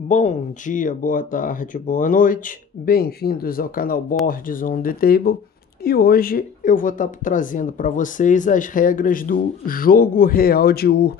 Bom dia, boa tarde, boa noite, bem-vindos ao canal Boards on the Table e hoje eu vou estar trazendo para vocês as regras do Jogo Real de Ur,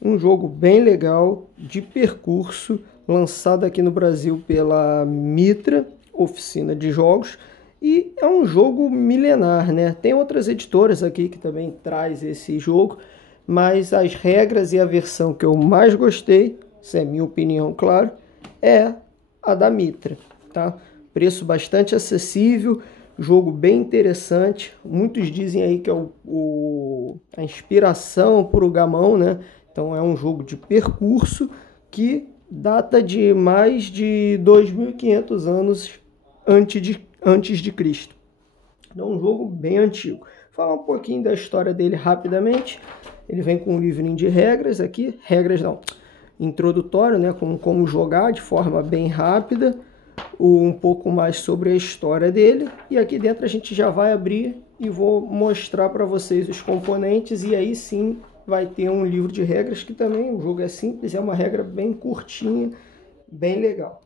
um jogo bem legal de percurso lançado aqui no Brasil pela Mitra, oficina de jogos, e é um jogo milenar, né? Tem outras editoras aqui que também traz esse jogo, mas as regras e a versão que eu mais gostei, essa é a minha opinião, claro, é a da Mitra, tá? Preço bastante acessível, jogo bem interessante. Muitos dizem aí que é a inspiração por o Gamão, né? Então é um jogo de percurso que data de mais de 2.500 anos antes de Cristo. Então é um jogo bem antigo. Vou falar um pouquinho da história dele rapidamente. Ele vem com um livrinho de regras aqui, introdutório, né, como jogar de forma bem rápida, um pouco mais sobre a história dele, e aqui dentro a gente já vai abrir e vou mostrar para vocês os componentes, e aí sim vai ter um livro de regras, que também o jogo é simples, é uma regra bem curtinha, bem legal.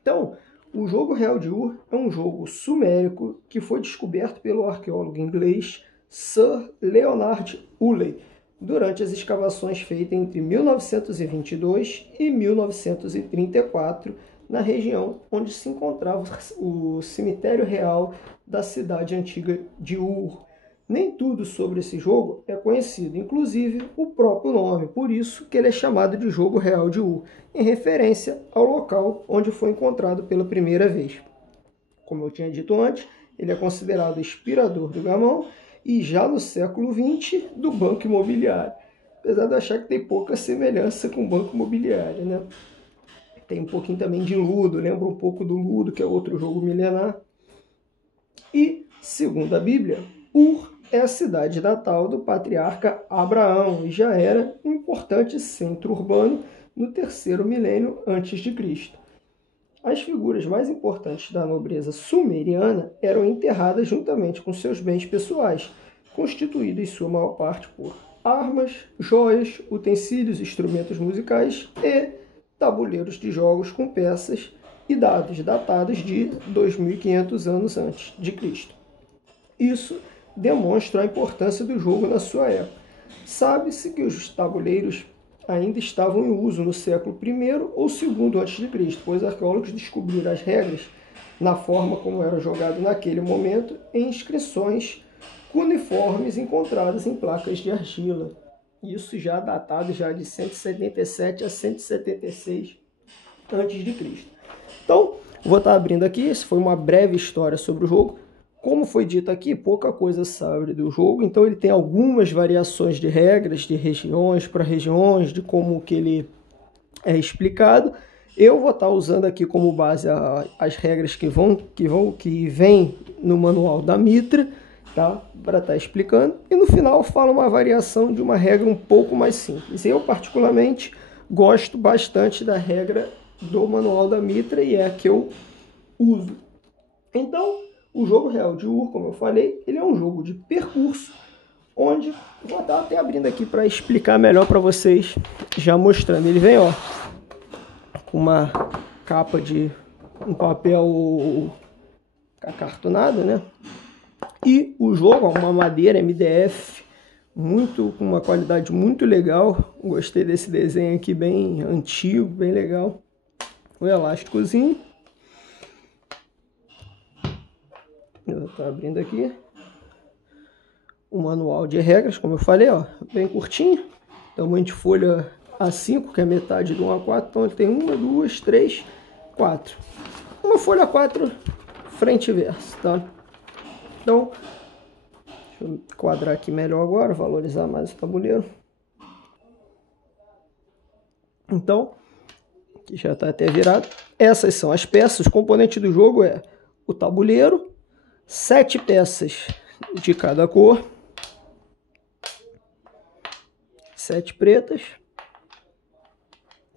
Então, o Jogo Real de Ur é um jogo sumérico que foi descoberto pelo arqueólogo inglês Sir Leonard Woolley durante as escavações feitas entre 1922 e 1934 na região onde se encontrava o cemitério real da cidade antiga de Ur. Nem tudo sobre esse jogo é conhecido, inclusive o próprio nome, por isso que ele é chamado de Jogo Real de Ur, em referência ao local onde foi encontrado pela primeira vez. Como eu tinha dito antes, ele é considerado inspirador do Gamão e já no século XX do Banco Imobiliário. Apesar de eu achar que tem pouca semelhança com o Banco Imobiliário, né? Tem um pouquinho também de Ludo, lembra um pouco do Ludo, que é outro jogo milenar. E, segundo a Bíblia, Ur é a cidade natal do patriarca Abraão e já era um importante centro urbano no terceiro milênio antes de Cristo. As figuras mais importantes da nobreza sumeriana eram enterradas juntamente com seus bens pessoais, constituídos em sua maior parte por armas, joias, utensílios, instrumentos musicais e tabuleiros de jogos com peças e dados datados de 2.500 anos antes de Cristo. Isso demonstra a importância do jogo na sua época. Sabe-se que os tabuleiros ainda estavam em uso no século I ou II a.C., pois arqueólogos descobriram as regras na forma como era jogado naquele momento em inscrições cuneiformes encontradas em placas de argila. Isso já datado já de 177 a 176 a.C. Então, vou estar abrindo aqui, essa foi uma breve história sobre o jogo. Como foi dito aqui, pouca coisa sabe do jogo, então ele tem algumas variações de regras, de regiões para regiões, de como que ele é explicado. Eu vou estar usando aqui como base as regras que vêm no manual da Mitra, tá? Para estar explicando. E no final falo uma variação de uma regra um pouco mais simples. Eu particularmente gosto bastante da regra do manual da Mitra e é a que eu uso. Então, o Jogo Real de Ur, como eu falei, ele é um jogo de percurso, onde vou estar até abrindo aqui para explicar melhor para vocês, já mostrando. Ele vem, ó, com uma capa de um papel acartonado, né? E o jogo, ó, uma madeira MDF, com uma qualidade muito legal. Gostei desse desenho aqui, bem antigo, bem legal. Um elásticozinho. Eu estou abrindo aqui o manual de regras, como eu falei, ó, bem curtinho, tamanho de folha A5, que é metade do 1 a 4, então ele tem 1, 2, 3, 4. Uma folha A4, frente e verso, tá? Então, deixa eu quadrar aqui melhor agora, valorizar mais o tabuleiro. Então, aqui já está até virado. Essas são as peças, os componentes do jogo é o tabuleiro, 7 peças de cada cor, 7 pretas,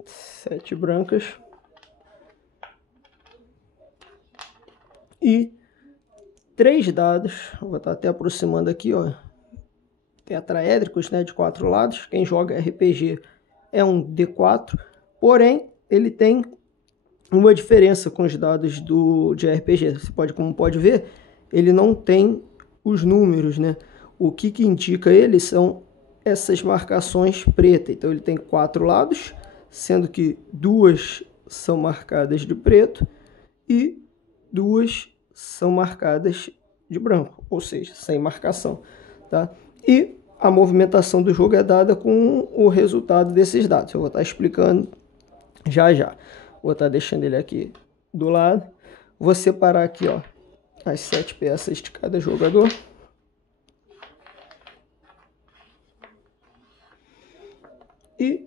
7 brancas e 3 dados. Vou estar até aproximando aqui, ó, tetraédricos, né, de 4 lados. Quem joga RPG é um D4, porém ele tem uma diferença com os dados de RPG. Você como pode ver, ele não tem os números, né? O que indica ele são essas marcações pretas. Então ele tem 4 lados, sendo que 2 são marcadas de preto e 2 são marcadas de branco, ou seja, sem marcação, tá? E a movimentação do jogo é dada com o resultado desses dados. Eu vou estar explicando já. Vou estar deixando ele aqui do lado. Vou separar aqui, ó, as 7 peças de cada jogador. E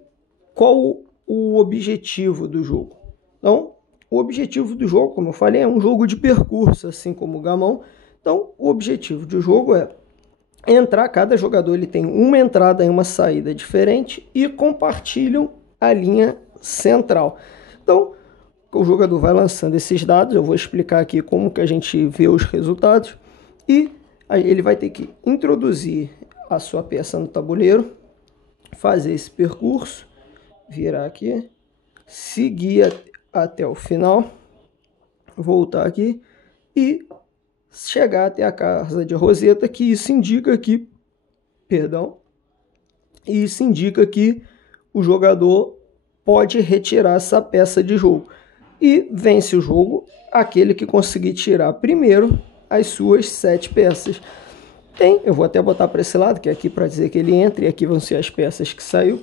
qual o objetivo do jogo? Então, o objetivo do jogo, como eu falei, é um jogo de percurso, assim como o gamão. Então, o objetivo do jogo é entrar, cada jogador ele tem uma entrada e uma saída diferente e compartilham a linha central. Então, o jogador vai lançando esses dados, eu vou explicar aqui como que a gente vê os resultados, e aí ele vai ter que introduzir a sua peça no tabuleiro, fazer esse percurso, virar aqui, seguir até o final, voltar aqui e chegar até a casa de Roseta, que isso indica que, isso indica que o jogador pode retirar essa peça de jogo. E vence o jogo aquele que conseguir tirar primeiro as suas 7 peças. Eu vou até botar para esse lado, que é aqui para dizer que ele entra, e aqui vão ser as peças que saíram.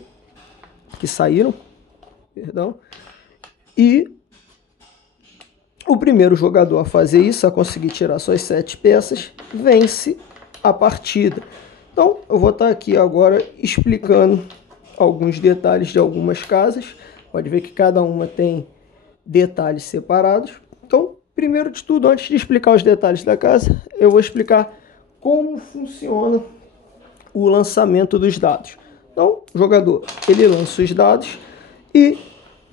E o primeiro jogador a fazer isso, a conseguir tirar suas 7 peças, vence a partida. Então, eu vou estar aqui agora explicando alguns detalhes de algumas casas. Pode ver que cada uma tem detalhes separados. Então, primeiro de tudo, antes de explicar os detalhes da casa, eu vou explicar como funciona o lançamento dos dados. Então, o jogador, ele lança os dados e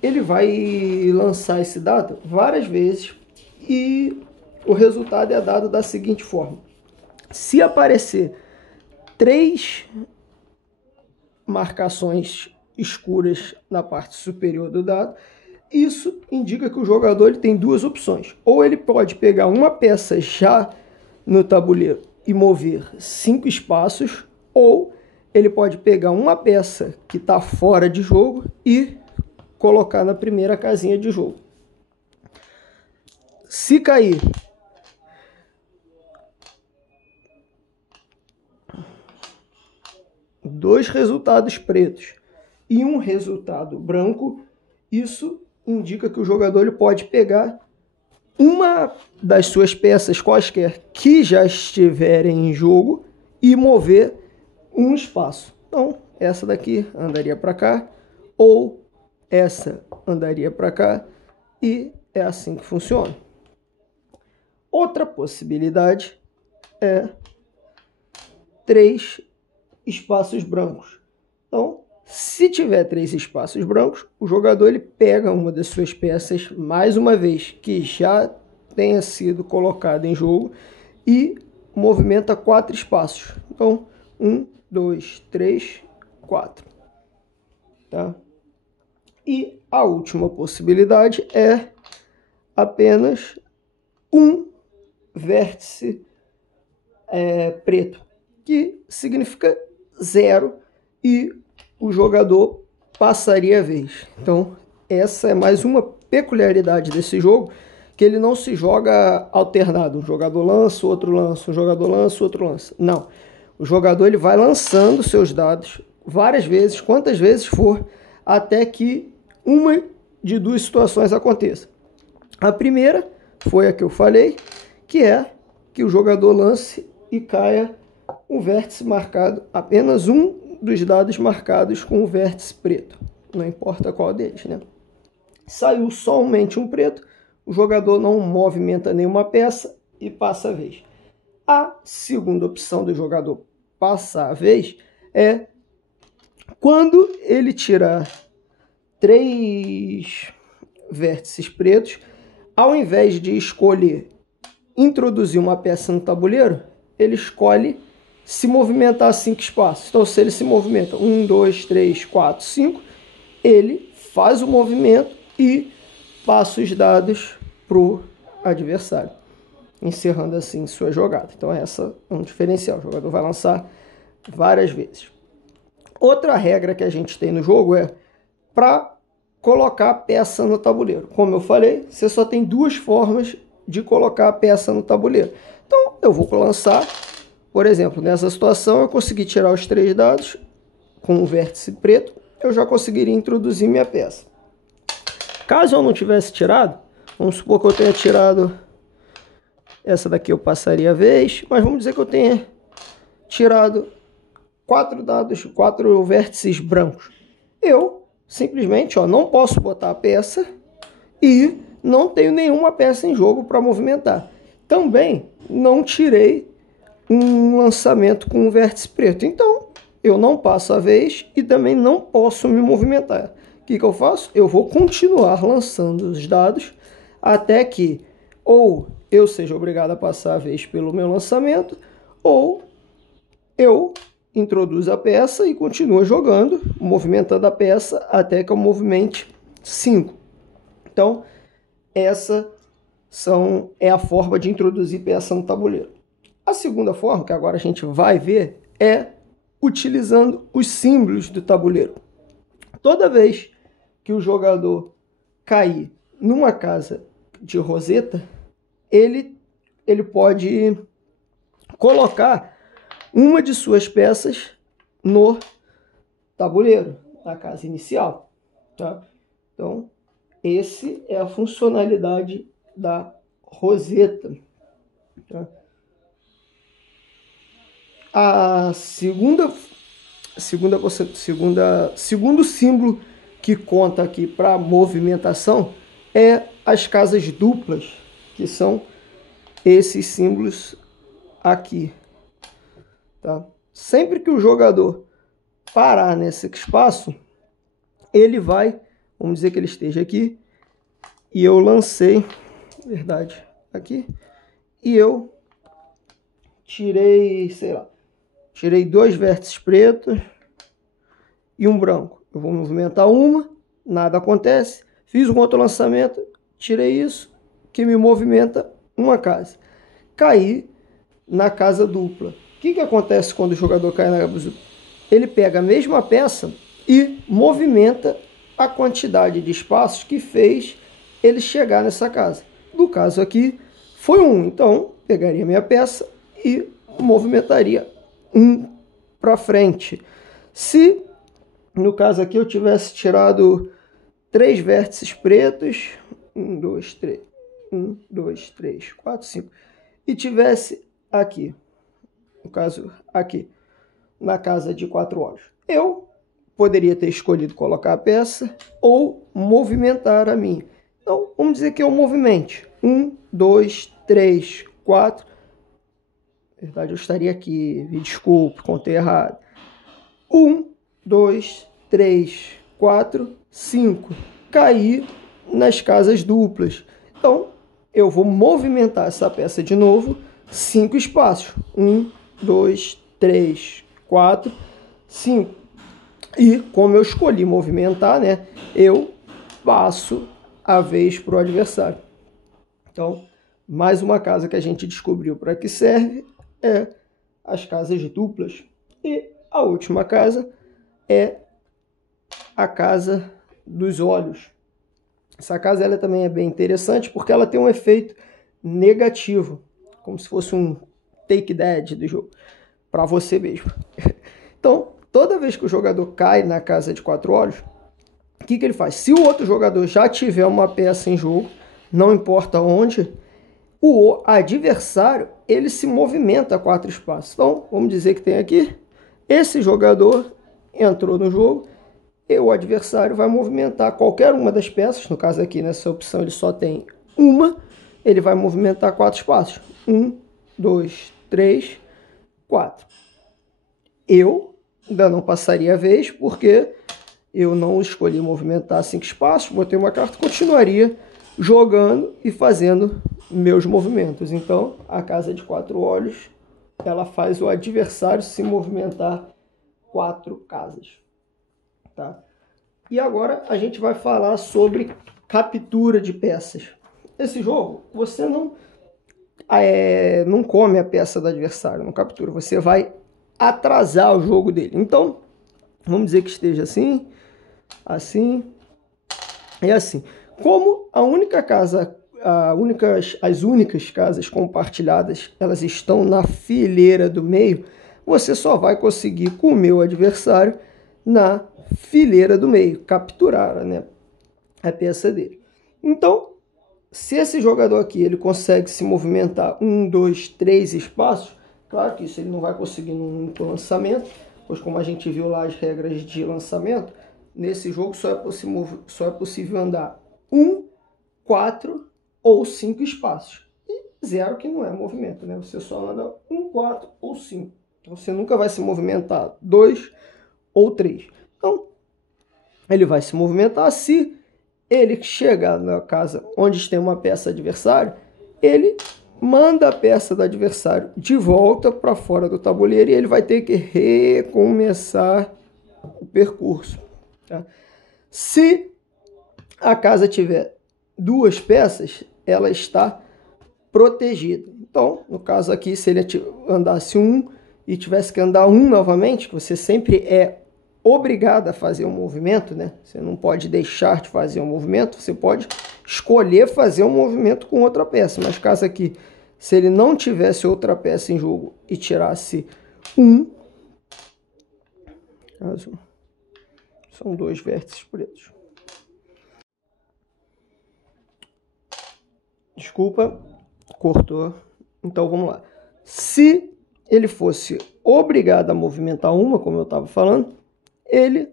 ele vai lançar esse dado várias vezes e o resultado é dado da seguinte forma. Se aparecer 3 marcações escuras na parte superior do dado, isso indica que o jogador ele tem 2 opções. Ou ele pode pegar uma peça já no tabuleiro e mover 5 espaços, ou ele pode pegar uma peça que está fora de jogo e colocar na primeira casinha de jogo. Se cair dois resultados pretos e um resultado branco, isso indica que o jogador ele pode pegar uma das suas peças quaisquer que já estiverem em jogo e mover um espaço. Então, essa daqui andaria para cá, ou essa andaria para cá, e é assim que funciona. Outra possibilidade é 3 espaços brancos. Então, se tiver 3 espaços brancos, o jogador ele pega uma das suas peças mais uma vez que já tenha sido colocada em jogo e movimenta 4 espaços. Então, 1, 2, 3, 4. Tá? E a última possibilidade é apenas um vértice preto, que significa 0, e o jogador passaria a vez. Então, essa é mais uma peculiaridade desse jogo, que ele não se joga alternado. Um jogador lança, o outro lança, um jogador lança, o outro lança. Não. O jogador ele vai lançando seus dados várias vezes, quantas vezes for, até que uma de 2 situações aconteça. A primeira foi a que eu falei, que é que o jogador lance e caia um vértice marcado, apenas um dos dados marcados com o vértice preto, não importa qual deles, né? Saiu somente um preto, o jogador não movimenta nenhuma peça e passa a vez. A segunda opção do jogador passar a vez é quando ele tirar 3 vértices pretos, ao invés de escolher introduzir uma peça no tabuleiro, ele escolhe se movimentar 5 espaços. Então, se ele se movimenta 1, 2, 3, 4, 5, ele faz o movimento e passo os dados para o adversário, encerrando assim sua jogada. Então essa é um diferencial, o jogador vai lançar várias vezes. Outra regra que a gente tem no jogo é para colocar a peça no tabuleiro. Como eu falei, você só tem duas formas de colocar a peça no tabuleiro. Então eu vou lançar, por exemplo, nessa situação eu consegui tirar os 3 dados com o vértice preto, eu já conseguiria introduzir minha peça. Caso eu não tivesse tirado, vamos supor que eu tenha tirado essa daqui, eu passaria a vez, mas vamos dizer que eu tenha tirado 4 dados, 4 vértices brancos. Eu simplesmente não posso botar a peça e não tenho nenhuma peça em jogo para movimentar. Também não tirei um lançamento com um vértice preto. Então, eu não passo a vez e também não posso me movimentar. O que eu faço? Eu vou continuar lançando os dados até que ou eu seja obrigado a passar a vez pelo meu lançamento, ou eu introduzo a peça e continuo jogando, movimentando a peça até que eu movimente 5. Então, essa é a forma de introduzir peça no tabuleiro. A segunda forma, que agora a gente vai ver, é utilizando os símbolos do tabuleiro. Toda vez que o jogador cair numa casa de roseta, ele pode colocar uma de suas peças no tabuleiro, na casa inicial. Tá? Então, essa é a funcionalidade da roseta. Tá? Segundo símbolo que conta aqui para movimentação é as casas duplas, que são esses símbolos aqui. Tá? Sempre que o jogador parar nesse espaço, ele vai, vamos dizer que ele esteja aqui, e eu lancei, verdade, aqui, e eu tirei, sei lá, tirei 2 vértices pretos e um branco. Eu vou movimentar uma, nada acontece, fiz um outro lançamento, tirei isso, que me movimenta uma casa. Caí na casa dupla. O que acontece quando o jogador cai na casa dupla? Ele pega a mesma peça e movimenta a quantidade de espaços que fez ele chegar nessa casa. No caso aqui, foi 1. Então, pegaria minha peça e movimentaria 1 para frente. Se, no caso aqui, eu tivesse tirado 3 vértices pretos, 1, 2, 3, 1, 2, 3, 4, 5, e tivesse aqui, no caso aqui, na casa de 4 olhos, eu poderia ter escolhido colocar a peça ou movimentar a minha. Então, vamos dizer que eu movimente 1, 2, 3, 4. Na verdade, eu estaria aqui, me desculpe, contei errado. 1, 2, 3, 4, 5. Caí nas casas duplas. Então, eu vou movimentar essa peça de novo, 5 espaços. 1, 2, 3, 4, 5. E como eu escolhi movimentar, né, eu passo a vez para o adversário. Então, mais uma casa que a gente descobriu para que serve é as casas duplas. E a última casa é a casa dos olhos. Essa casa ela também é bem interessante porque ela tem um efeito negativo, como se fosse um take dead do jogo, para você mesmo. Então, toda vez que o jogador cai na casa de 4 olhos, o que ele faz? Se o outro jogador já tiver uma peça em jogo, não importa onde, o adversário ele se movimenta 4 espaços. Então, vamos dizer que tem aqui, esse jogador entrou no jogo, e o adversário vai movimentar qualquer uma das peças. No caso aqui, nessa opção, ele só tem uma, ele vai movimentar 4 espaços. 1, 2, 3, 4. Eu ainda não passaria a vez, porque eu não escolhi movimentar 5 espaços, botei uma carta e continuaria jogando e fazendo meus movimentos. Então, a casa de 4 olhos, ela faz o adversário se movimentar 4 casas. Tá? E agora a gente vai falar sobre captura de peças. Esse jogo, você não come a peça do adversário, não captura. Você vai atrasar o jogo dele. Então, vamos dizer que esteja assim, assim e assim. Como as únicas casas compartilhadas, elas estão na fileira do meio, você só vai conseguir comer o adversário na fileira do meio, capturar, né, a peça dele. Então, se esse jogador aqui ele consegue se movimentar 1, 2, 3 espaços, claro que isso ele não vai conseguir num lançamento, pois como a gente viu lá as regras de lançamento, nesse jogo só é possível andar 1, 4 ou 5 espaços. E 0 que não é movimento, né? Você só anda 1, 4 ou 5. Então você nunca vai se movimentar 2 ou 3. Então, ele vai se movimentar. Se ele chegar na casa onde tem uma peça adversária, ele manda a peça do adversário de volta para fora do tabuleiro e ele vai ter que recomeçar o percurso. Tá? Se a casa tiver 2 peças, ela está protegida. Então, no caso aqui, se ele andasse 1 e tivesse que andar 1 novamente, que você sempre é obrigado a fazer um movimento, né? Você não pode deixar de fazer um movimento, você pode escolher fazer um movimento com outra peça. Mas caso aqui, se ele não tivesse outra peça em jogo e tirasse 1, são 2 vértices pretos. Desculpa, cortou. Então vamos lá. Se ele fosse obrigado a movimentar uma, como eu estava falando, ele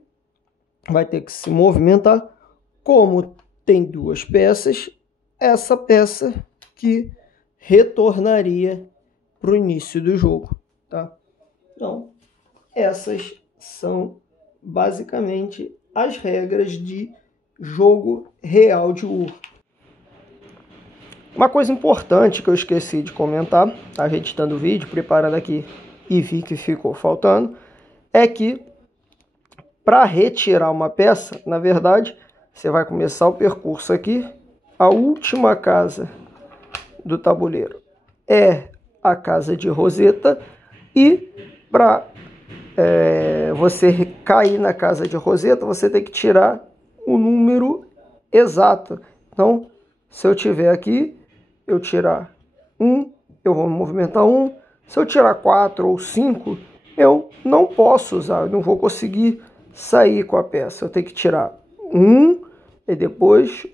vai ter que se movimentar. Como tem 2 peças, essa peça que retornaria para o início do jogo. Tá? Então, essas são basicamente as regras de jogo real de War. Uma coisa importante que eu esqueci de comentar, estava editando o vídeo, preparando aqui e vi que ficou faltando, é que para retirar uma peça, na verdade, você vai começar o percurso aqui, a última casa do tabuleiro é a casa de Roseta e para você cair na casa de Roseta, você tem que tirar o número exato. Então, se eu tiver aqui, eu tirar 1, eu vou movimentar 1. Se eu tirar 4 ou 5, eu não posso usar, eu não vou conseguir sair com a peça. Eu tenho que tirar 1 e depois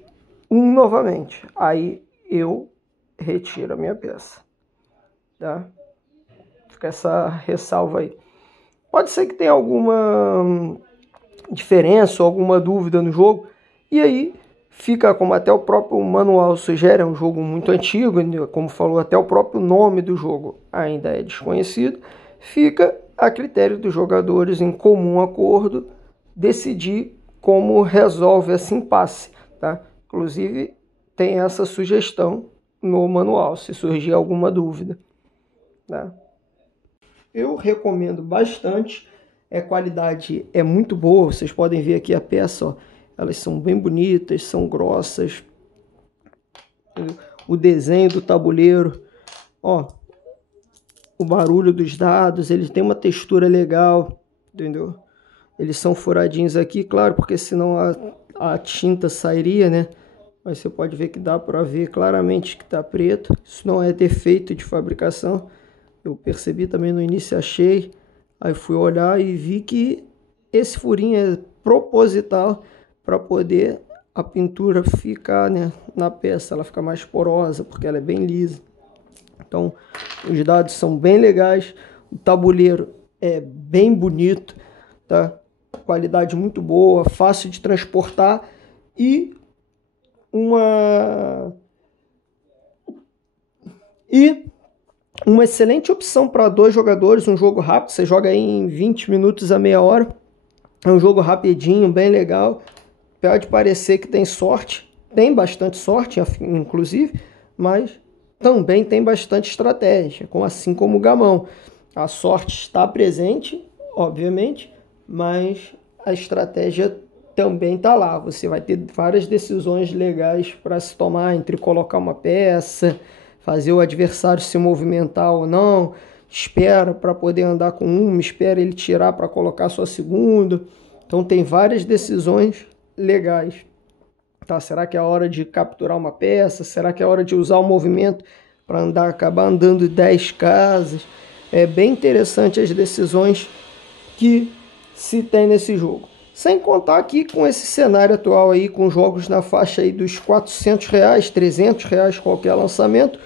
1 novamente. Aí eu retiro a minha peça. Tá? Fica essa ressalva aí. Pode ser que tenha alguma diferença ou alguma dúvida no jogo. E aí fica, como até o próprio manual sugere, é um jogo muito antigo, como falou, até o próprio nome do jogo ainda é desconhecido. Fica a critério dos jogadores, em comum acordo, decidir como resolve esse impasse. Tá? Inclusive, tem essa sugestão no manual, se surgir alguma dúvida. Tá? Eu recomendo bastante, a qualidade é muito boa, vocês podem ver aqui a peça, ó, elas são bem bonitas, são grossas, o desenho do tabuleiro, ó, o barulho dos dados, eles têm uma textura legal, entendeu? Eles são furadinhos aqui, claro, porque senão a tinta sairia, né? Mas você pode ver que dá para ver claramente que está preto, isso não é defeito de fabricação. Eu percebi também no início, achei, aí fui olhar e vi que esse furinho é proposital para poder a pintura ficar, né, na peça, ela fica mais porosa, porque ela é bem lisa. Então, os dados são bem legais, o tabuleiro é bem bonito, tá? Qualidade muito boa, fácil de transportar e uma excelente opção para 2 jogadores, um jogo rápido, você joga aí em 20 minutos a meia hora. É um jogo rapidinho, bem legal. Pode parecer que tem sorte, tem bastante sorte, inclusive, mas também tem bastante estratégia, assim como o gamão. A sorte está presente, obviamente, mas a estratégia também tá lá. Você vai ter várias decisões legais para se tomar entre colocar uma peça, fazer o adversário se movimentar ou não, espera para poder andar com uma, espera ele tirar para colocar sua segunda. Então tem várias decisões legais. Tá? Será que é a hora de capturar uma peça? Será que é a hora de usar o movimento para acabar andando 10 casas? É bem interessante as decisões que se tem nesse jogo. Sem contar aqui com esse cenário atual aí, com jogos na faixa aí dos R$400, R$300 qualquer lançamento,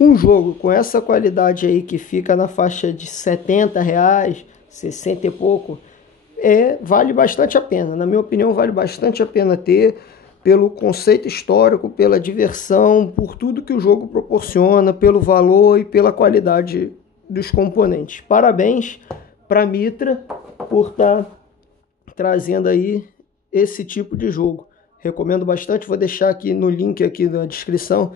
um jogo com essa qualidade aí que fica na faixa de R$70, 60 e pouco, vale bastante a pena. Na minha opinião, vale bastante a pena ter, pelo conceito histórico, pela diversão, por tudo que o jogo proporciona, pelo valor e pela qualidade dos componentes. Parabéns para a Mitra por estar trazendo aí esse tipo de jogo. Recomendo bastante, vou deixar aqui no link aqui na descrição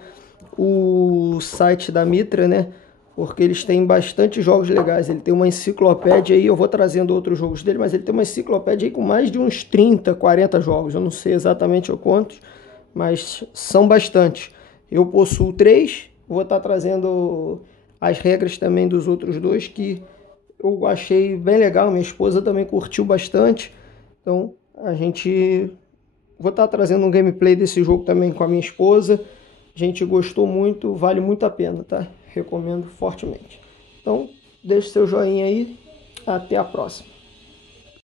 o site da Mitra, né? Porque eles têm bastante jogos legais. Ele tem uma enciclopédia aí, eu vou trazendo outros jogos dele, mas ele tem uma enciclopédia aí com mais de uns 30, 40 jogos. Eu não sei exatamente quantos, mas são bastantes. Eu possuo 3, vou estar trazendo as regras também dos outros 2 que eu achei bem legal. Minha esposa também curtiu bastante. Então vou estar trazendo um gameplay desse jogo também com a minha esposa. A gente gostou muito, vale muito a pena, tá? Recomendo fortemente. Então, deixe seu joinha aí. Até a próxima.